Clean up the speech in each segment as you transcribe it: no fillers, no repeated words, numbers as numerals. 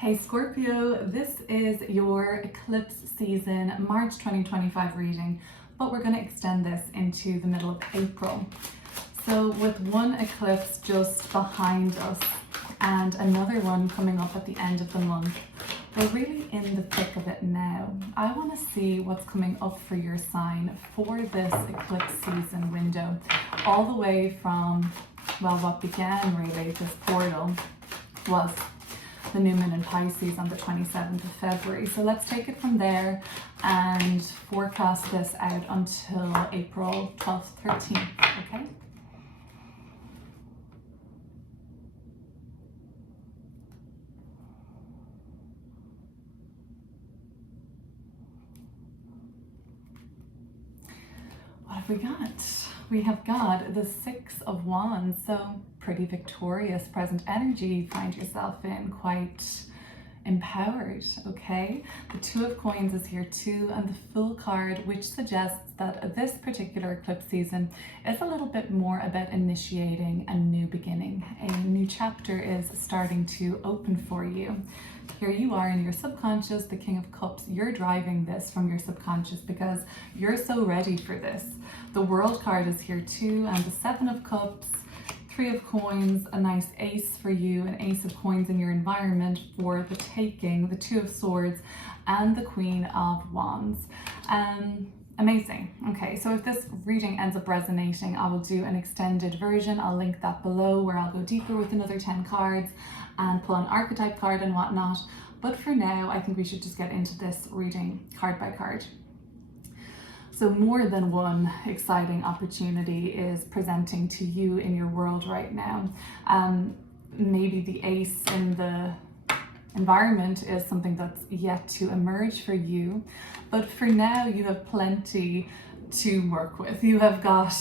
Hey Scorpio, this is your eclipse season, March 2025 reading, but we're going to extend this into the middle of April. So with one eclipse just behind us and another one coming up at the end of the month, we're really in the thick of it now. I want to see what's coming up for your sign for this eclipse season window, all the way from, well, what began really, this portal was the new moon in Pisces on the 27th of February. So let's take it from there and forecast this out until April 12th, 13th, okay? What have we got? We have got the Six of Wands, so pretty victorious present energy you find yourself in, quite empowered, okay? The Two of Coins is here too, and the Fool card, which suggests that this particular eclipse season is a little bit more about initiating a new beginning. A new chapter is starting to open for you. Here you are in your subconscious, the King of Cups. You're driving this from your subconscious because you're so ready for this. The World card is here too, and the Seven of Cups, Three of Coins, a nice ace for you, an ace of coins in your environment for the taking, the Two of Swords, and the Queen of Wands. Amazing. Okay, so if this reading ends up resonating, I will do an extended version. I'll link that below where I'll go deeper with another 10 cards and pull an archetype card and whatnot. But for now, I think we should just get into this reading card by card. So more than one exciting opportunity is presenting to you in your world right now. Maybe the ace in the environment is something that's yet to emerge for you, but for now you have plenty to work with. You have got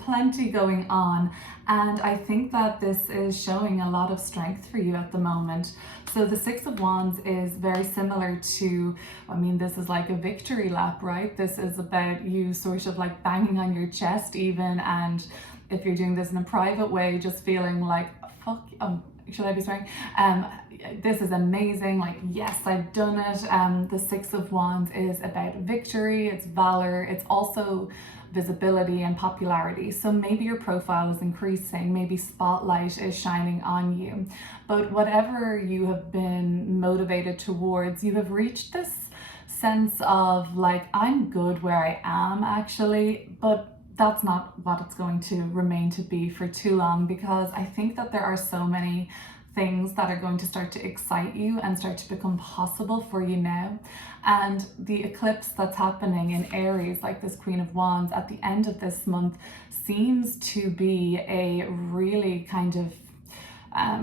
plenty going on, and I think that this is showing a lot of strength for you at the moment. So the Six of Wands is very similar to, I mean, this is like a victory lap, right? This is about you sort of like banging on your chest even, and if you're doing this in a private way, just feeling like, fuck, should I be swearing? This is amazing, like, yes, I've done it. The Six of Wands is about victory, it's valor, it's also visibility and popularity. So maybe your profile is increasing, maybe spotlight is shining on you. But whatever you have been motivated towards, you have reached this sense of like, I'm good where I am actually, but that's not what it's going to remain to be for too long, because I think that there are so many things that are going to start to excite you and start to become possible for you now. And the eclipse that's happening in Aries, like this Queen of Wands at the end of this month, seems to be a really kind of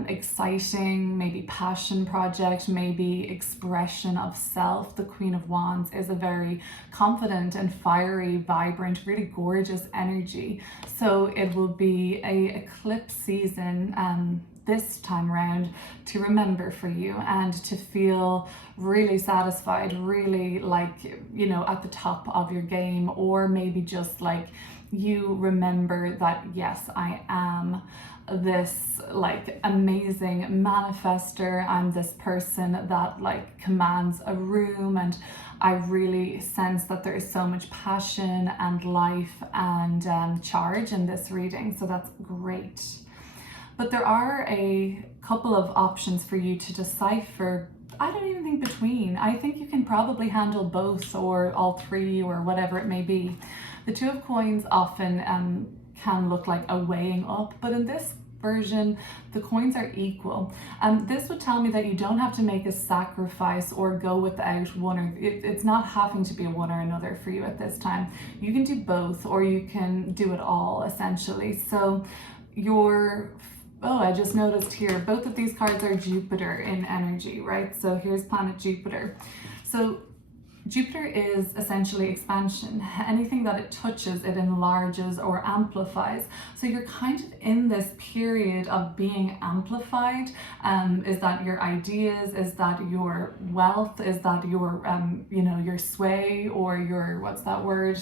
exciting, maybe passion project, maybe expression of self. The Queen of Wands is a very confident and fiery, vibrant, really gorgeous energy. So it will be a eclipse season this time around to remember for you and to feel really satisfied, really like, you know, at the top of your game, or maybe just like you remember that, yes, I am this like amazing manifester. I'm this person that like commands a room, and I really sense that there is so much passion and life and charge in this reading. So that's great. But there are a couple of options for you to decipher. I don't even think between. I think you can probably handle both or all three or whatever it may be. The Two of Coins often can look like a weighing up, but in this version, the coins are equal. This would tell me that you don't have to make a sacrifice or go without one, or it's not having to be a one or another for you at this time. You can do both, or you can do it all essentially. So I just noticed here, both of these cards are Jupiter in energy, right? So here's planet Jupiter. So Jupiter is essentially expansion. Anything that it touches, it enlarges or amplifies. So you're kind of in this period of being amplified. Is that your ideas? Is that your wealth? Is that your, your sway or your, what's that word?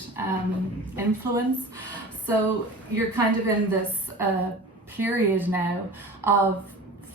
Influence. So you're kind of in this period now of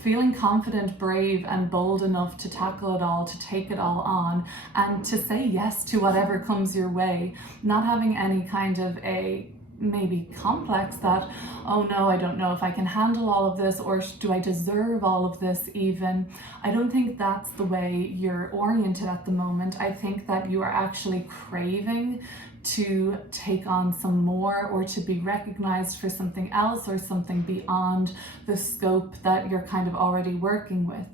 feeling confident, brave, and bold enough to tackle it all, to take it all on, and to say yes to whatever comes your way, not having any kind of a maybe complex that, oh no, I don't know if I can handle all of this, or do I deserve all of this even. I don't think that's the way you're oriented at the moment. I think that you are actually craving to take on some more, or to be recognized for something else or something beyond the scope that you're kind of already working with.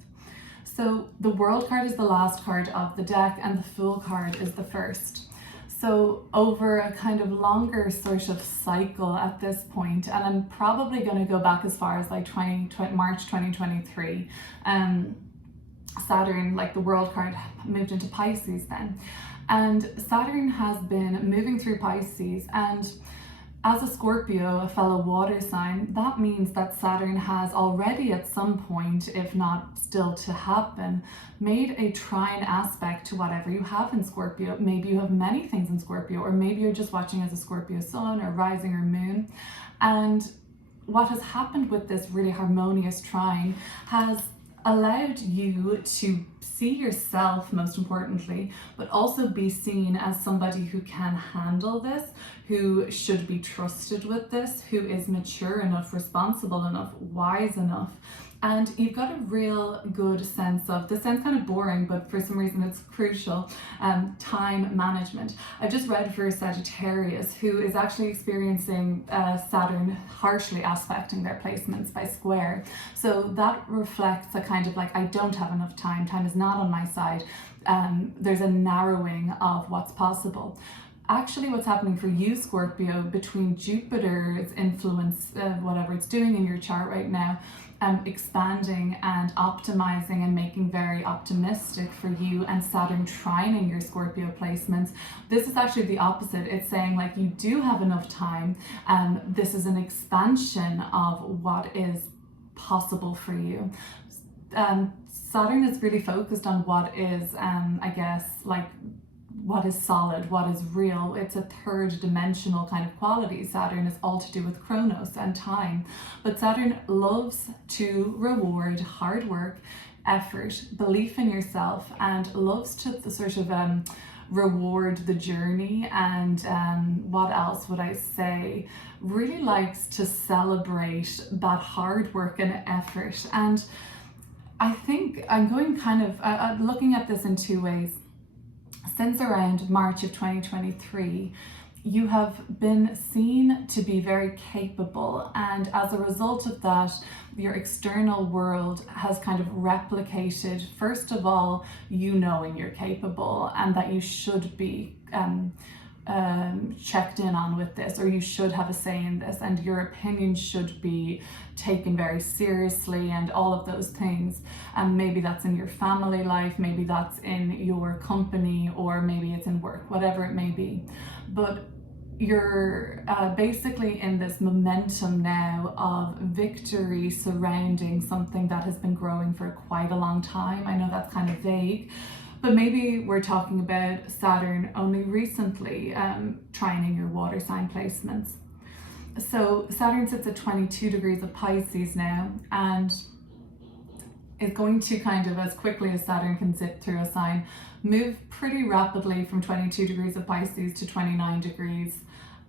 So the World card is the last card of the deck, and the Fool card is the first. So over a kind of longer sort of cycle at this point, and I'm probably going to go back as far as like March 2023, Saturn, like the World card, moved into Pisces then. And Saturn has been moving through Pisces, and as a Scorpio, a fellow water sign, that means that Saturn has already at some point, if not still to happen, made a trine aspect to whatever you have in Scorpio. Maybe you have many things in Scorpio, or maybe you're just watching as a Scorpio sun or rising or moon. And what has happened with this really harmonious trine has allowed you to see yourself, most importantly, but also be seen as somebody who can handle this, who should be trusted with this, who is mature enough, responsible enough, wise enough. And you've got a real good sense of, this sounds kind of boring, but for some reason it's crucial, time management. I just read for Sagittarius, who is actually experiencing Saturn harshly aspecting their placements by square. So that reflects a kind of like, I don't have enough time, time is not on my side. There's a narrowing of what's possible. Actually, what's happening for you, Scorpio, between Jupiter's influence, whatever it's doing in your chart right now, expanding and optimizing and making very optimistic for you, and Saturn trining your Scorpio placements, this is actually the opposite. It's saying like you do have enough time. This is an expansion of what is possible for you. Saturn is really focused on what is, I guess, like what is solid, what is real. It's a third dimensional kind of quality. Saturn is all to do with Chronos and time. But Saturn loves to reward hard work, effort, belief in yourself, and loves to sort of reward the journey. And what else would I say? Really likes to celebrate that hard work and effort. And I think I'm going kind of looking at this in two ways. Since around March of 2023, you have been seen to be very capable, and as a result of that, your external world has kind of replicated, first of all, you knowing you're capable and that you should be checked in on with this, or you should have a say in this, and your opinion should be taken very seriously, and all of those things. And maybe that's in your family life, maybe that's in your company, or maybe it's in work, whatever it may be. But you're basically in this momentum now of victory surrounding something that has been growing for quite a long time. I know that's kind of vague, but maybe we're talking about Saturn only recently trining your water sign placements. So Saturn sits at 22 degrees of Pisces now, and is going to kind of, as quickly as Saturn can zip through a sign, move pretty rapidly from 22 degrees of Pisces to 29 degrees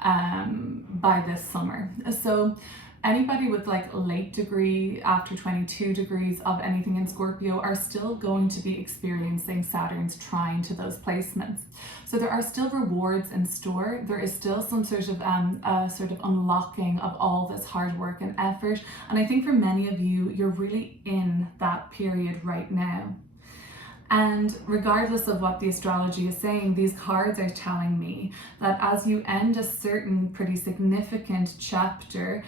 by this summer. So anybody with like late degree after 22 degrees of anything in Scorpio are still going to be experiencing Saturn's trine to those placements. So there are still rewards in store. There is still some sort of unlocking of all this hard work and effort. And I think for many of you, you're really in that period right now. And regardless of what the astrology is saying, these cards are telling me that as you end a certain pretty significant chapter,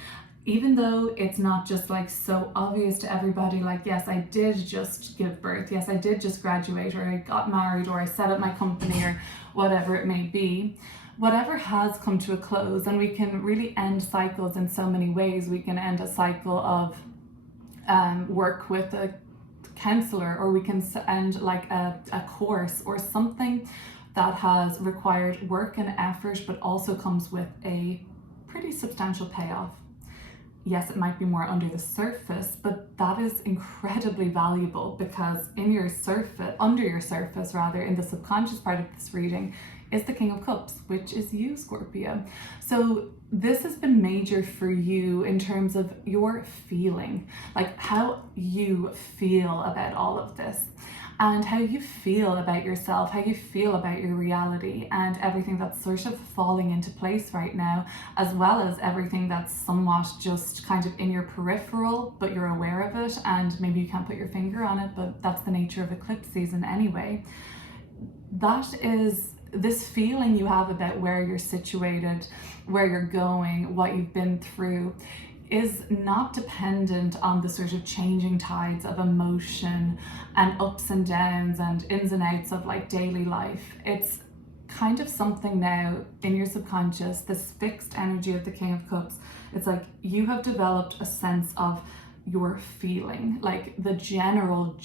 even though it's not just like so obvious to everybody, like, yes, I did just give birth, yes, I did just graduate, or I got married, or I set up my company, or whatever it may be, whatever has come to a close. And we can really end cycles in so many ways. We can end a cycle of work with a counselor, or we can end like a course or something that has required work and effort, but also comes with a pretty substantial payoff. yes, it might be more under the surface, but that is incredibly valuable, because in your surface, under your surface rather, in the subconscious part of this reading, is the King of Cups, which is you, Scorpio. So this has been major for you in terms of your feeling, like how you feel about all of this, and how you feel about yourself, how you feel about your reality, and everything that's sort of falling into place right now, as well as everything that's somewhat just kind of in your peripheral, but you're aware of it, and maybe you can't put your finger on it, but that's the nature of eclipse season anyway. That is this feeling you have about where you're situated, where you're going, what you've been through, is not dependent on the sort of changing tides of emotion and ups and downs and ins and outs of like daily life. It's kind of something now in your subconscious, this fixed energy of the King of Cups. It's like you have developed a sense of your feeling, like the general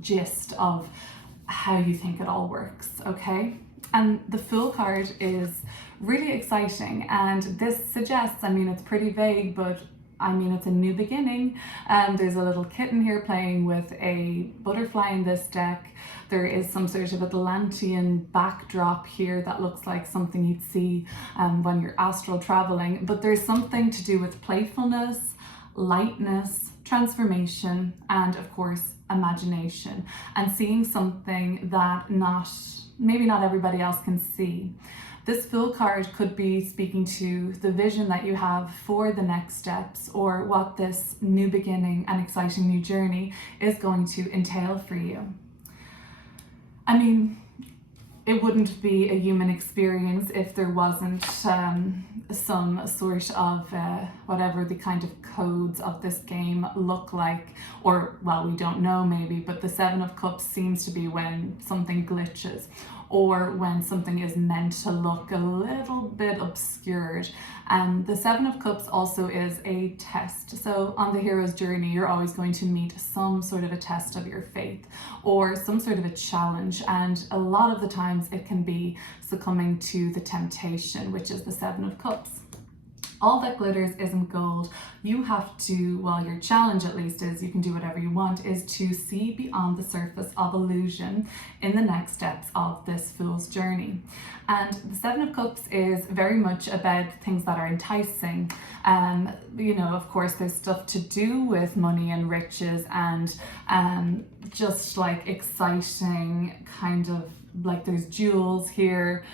gist of how you think it all works, okay? And the Fool card is really exciting, and this suggests, I mean, it's pretty vague, but I mean, it's a new beginning. There's a little kitten here playing with a butterfly in this deck. There is some sort of Atlantean backdrop here that looks like something you'd see when you're astral traveling, but there's something to do with playfulness, lightness, transformation, and of course, imagination, and seeing something that maybe not everybody else can see. This Fool card could be speaking to the vision that you have for the next steps, or what this new beginning and exciting new journey is going to entail for you. I mean, it wouldn't be a human experience if there wasn't some sort of whatever the kind of codes of this game look like, or well, we don't know maybe, but the Seven of Cups seems to be when something glitches, or when something is meant to look a little bit obscured. And the Seven of Cups also is a test. So on the hero's journey, you're always going to meet some sort of a test of your faith, or some sort of a challenge. And a lot of the times it can be succumbing to the temptation, which is the Seven of Cups. All that glitters isn't gold. You have to, well, your challenge at least is, you can do whatever you want, is to see beyond the surface of illusion in the next steps of this Fool's journey. And the Seven of Cups is very much about things that are enticing. You know, of course, there's stuff to do with money and riches, and just like exciting kind of, like there's jewels here.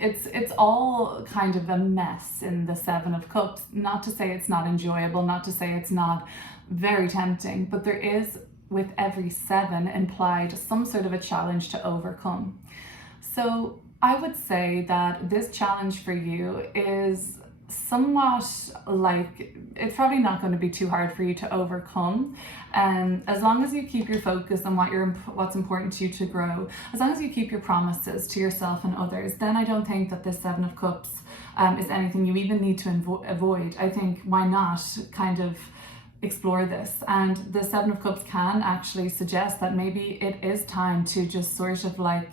It's all kind of a mess in the Seven of Cups. Not to say it's not enjoyable, not to say it's not very tempting, but there is, with every seven, implied some sort of a challenge to overcome. So I would say that this challenge for you is somewhat like, it's probably not going to be too hard for you to overcome, as long as you keep your focus on what's important to you to grow, as long as you keep your promises to yourself and others, then I don't think that this Seven of Cups is anything you even need to avoid. I think, why not kind of explore this? And the Seven of Cups can actually suggest that maybe it is time to just sort of like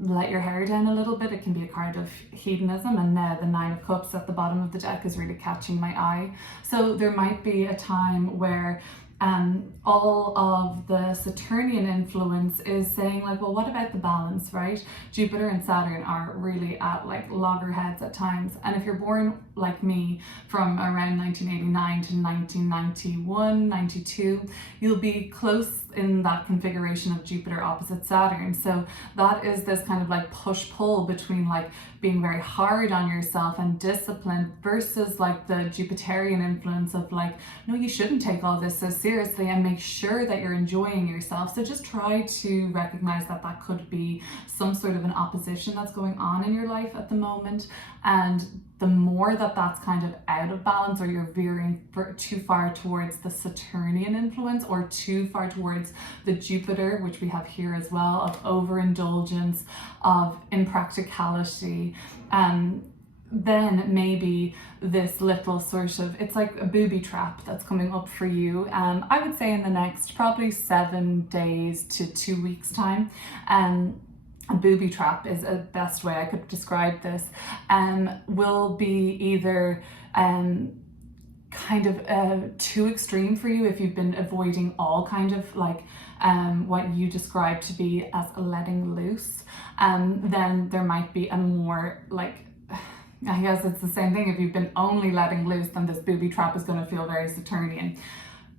let your hair down a little bit. It can be a card of hedonism, and now the Nine of Cups at the bottom of the deck is really catching my eye. So there might be a time where all of the Saturnian influence is saying like, well, what about the balance, right? Jupiter and Saturn are really at like loggerheads at times. And if you're born like me from around 1989 to 1991, 92, you'll be close in that configuration of Jupiter opposite Saturn. So that is this kind of like push-pull between like being very hard on yourself and disciplined, versus like the Jupiterian influence of like, no, you shouldn't take all this so seriously, and make sure that you're enjoying yourself. So just try to recognize that that could be some sort of an opposition that's going on in your life at the moment. And the more that that's kind of out of balance, or you're veering too far towards the Saturnian influence, or too far towards the Jupiter, which we have here as well, of overindulgence, of impracticality, then maybe this little sort of, it's like a booby trap that's coming up for you. I would say in the next probably 7 days to 2 weeks time. A booby trap is the best way I could describe this, will be either kind of too extreme for you, if you've been avoiding all kind of like what you describe to be as a letting loose, then there might be a more like, I guess it's the same thing. If you've been only letting loose, then this booby trap is going to feel very Saturnian.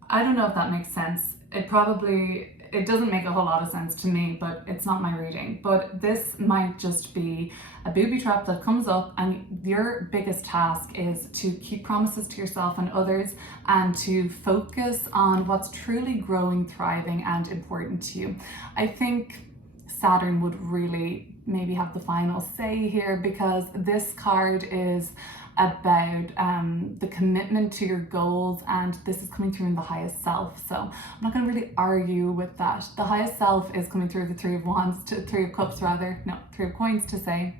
I don't know if that makes sense. It doesn't make a whole lot of sense to me, but it's not my reading. But this might just be a booby trap that comes up, and your biggest task is to keep promises to yourself and others, and to focus on what's truly growing, thriving, and important to you. I think Saturn would really maybe have the final say here, because this card is about the commitment to your goals, and this is coming through in the highest self. So I'm not going to really argue with that. The highest self is coming through the Three of Coins to say,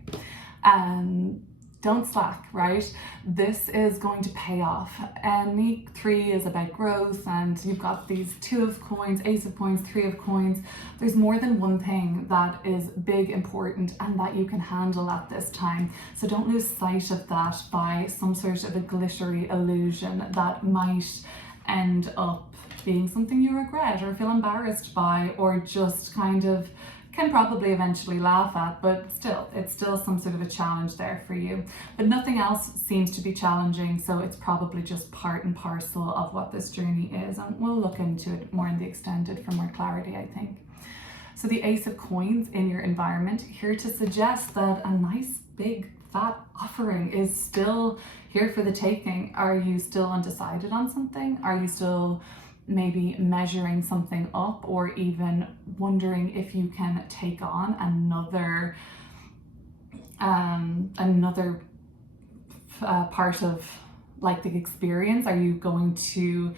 don't slack, right? This is going to pay off. Any 3 is about growth, and you've got these 2 of coins, Ace of Coins, 3 of Coins. There's more than one thing that is big, important, and that you can handle at this time. So don't lose sight of that by some sort of a glittery illusion that might end up being something you regret or feel embarrassed by, or just kind of can probably eventually laugh at, but still, it's still some sort of a challenge there for you. But nothing else seems to be challenging, so it's probably just part and parcel of what this journey is, and we'll look into it more in the extended for more clarity, I think. So the Ace of Coins in your environment, here to suggest that a nice big fat offering is still here for the taking. Are you still undecided on something? Are you still maybe measuring something up, or even wondering if you can take on another part of like the experience? Are you going to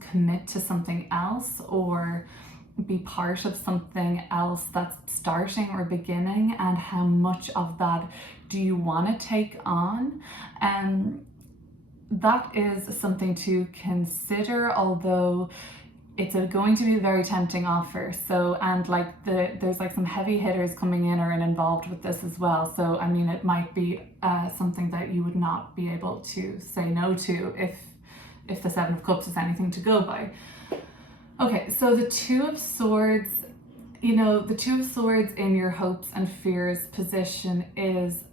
commit to something else, or be part of something else that's starting or beginning? And how much of that do you want to take on? That is something to consider, although it's going to be a very tempting offer. So, and like there's like some heavy hitters coming in or involved with this as well. So, I mean, it might be something that you would not be able to say no to if the Seven of Cups is anything to go by. Okay, so the Two of Swords, the Two of Swords in your hopes and fears position is,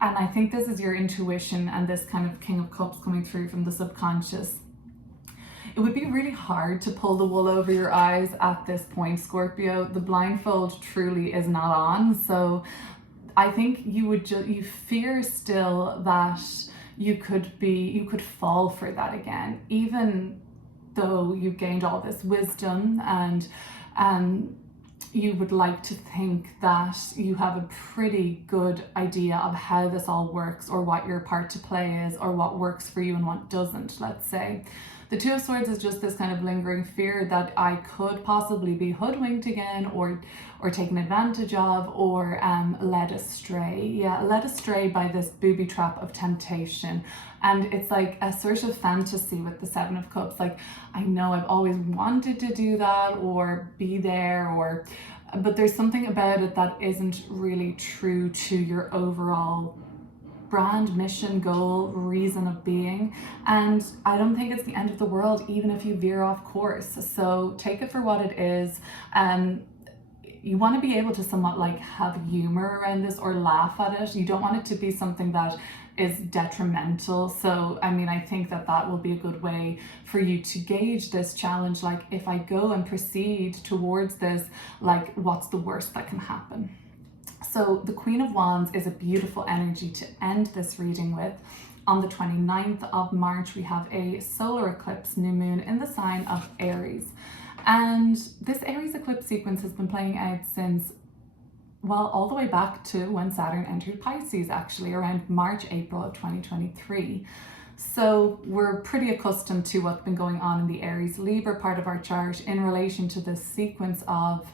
and I think this is your intuition and this kind of King of Cups coming through from the subconscious. It would be really hard to pull the wool over your eyes at this point, Scorpio. The blindfold truly is not on. So I think you fear still that you could fall for that again, even though you've gained all this wisdom, and you would like to think that you have a pretty good idea of how this all works, or what your part to play is, or what works for you and what doesn't, let's say. The Two of Swords is just this kind of lingering fear that I could possibly be hoodwinked again, or taken advantage of, or led astray. Yeah, led astray by this booby trap of temptation. And it's like a sort of fantasy with the Seven of Cups. Like, I know I've always wanted to do that, or be there, but there's something about it that isn't really true to your overall brand, mission, goal, reason of being. And I don't think it's the end of the world, even if you veer off course. So take it for what it is. You want to be able to somewhat like have humor around this, or laugh at it. You don't want it to be something that is detrimental. So, I mean, I think that will be a good way for you to gauge this challenge. Like, if I go and proceed towards this, like, what's the worst that can happen? So the Queen of Wands is a beautiful energy to end this reading with. On the 29th of March, we have a solar eclipse new moon in the sign of Aries. And this Aries eclipse sequence has been playing out since, well, all the way back to when Saturn entered Pisces, actually, around March, April of 2023. So we're pretty accustomed to what's been going on in the Aries Libra part of our chart in relation to this sequence of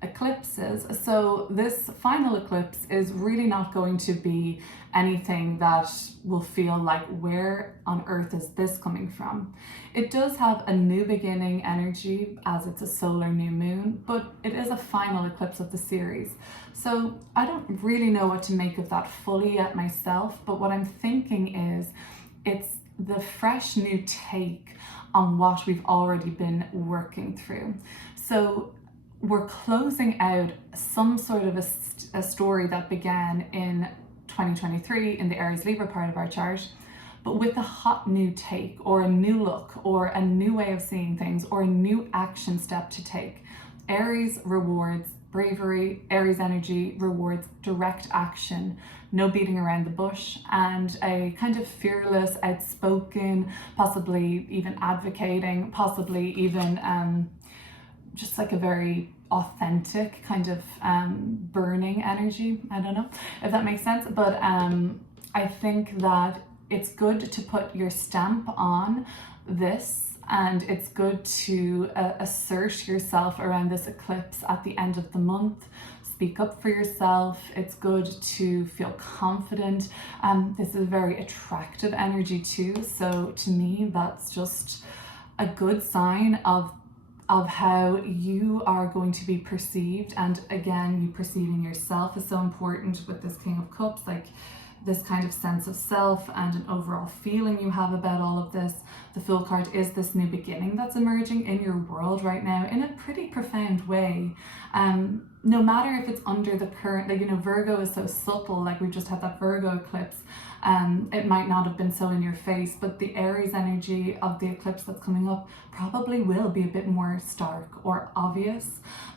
eclipses. So this final eclipse is really not going to be anything that will feel like, where on earth is this coming from? It does have a new beginning energy, as it's a solar new moon, but it is a final eclipse of the series. So I don't really know what to make of that fully yet myself, but what I'm thinking is it's the fresh new take on what we've already been working through. So we're closing out some sort of a story that began in 2023 in the Aries Libra part of our chart, but with a hot new take or a new look or a new way of seeing things or a new action step to take. Aries rewards bravery, Aries energy rewards direct action, no beating around the bush, and a kind of fearless, outspoken, possibly even advocating, possibly even just like a very authentic kind of burning energy. I don't know if that makes sense, but I think that it's good to put your stamp on this, and it's good to assert yourself around this eclipse at the end of the month. Speak up for yourself. It's good to feel confident. This is a very attractive energy too. So to me, that's just a good sign of how you are going to be perceived. And again, you perceiving yourself is so important with this King of Cups, like this kind of sense of self and an overall feeling you have about all of this. The Fool card is this new beginning that's emerging in your world right now in a pretty profound way. No matter if it's under the current, like, you know, Virgo is so supple, like we just had that Virgo eclipse. It might not have been so in your face, but the Aries energy of the eclipse that's coming up probably will be a bit more stark or obvious.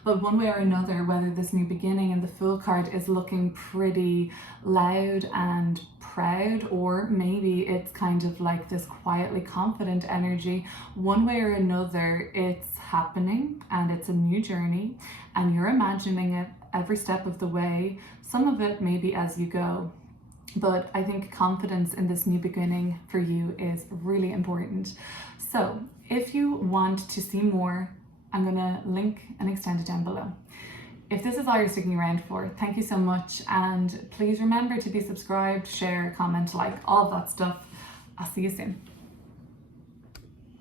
But one way or another, whether this new beginning and the Fool card is looking pretty loud and proud, or maybe it's kind of like this quietly confident energy, one way or another, it's happening and it's a new journey and you're imagining it every step of the way. Some of it maybe as you go. But I think confidence in this new beginning for you is really important. So if you want to see more, I'm gonna link and extend it down below. If this is all you're sticking around for, thank you so much. And please remember to be subscribed, share, comment, like, all of that stuff. I'll see you soon.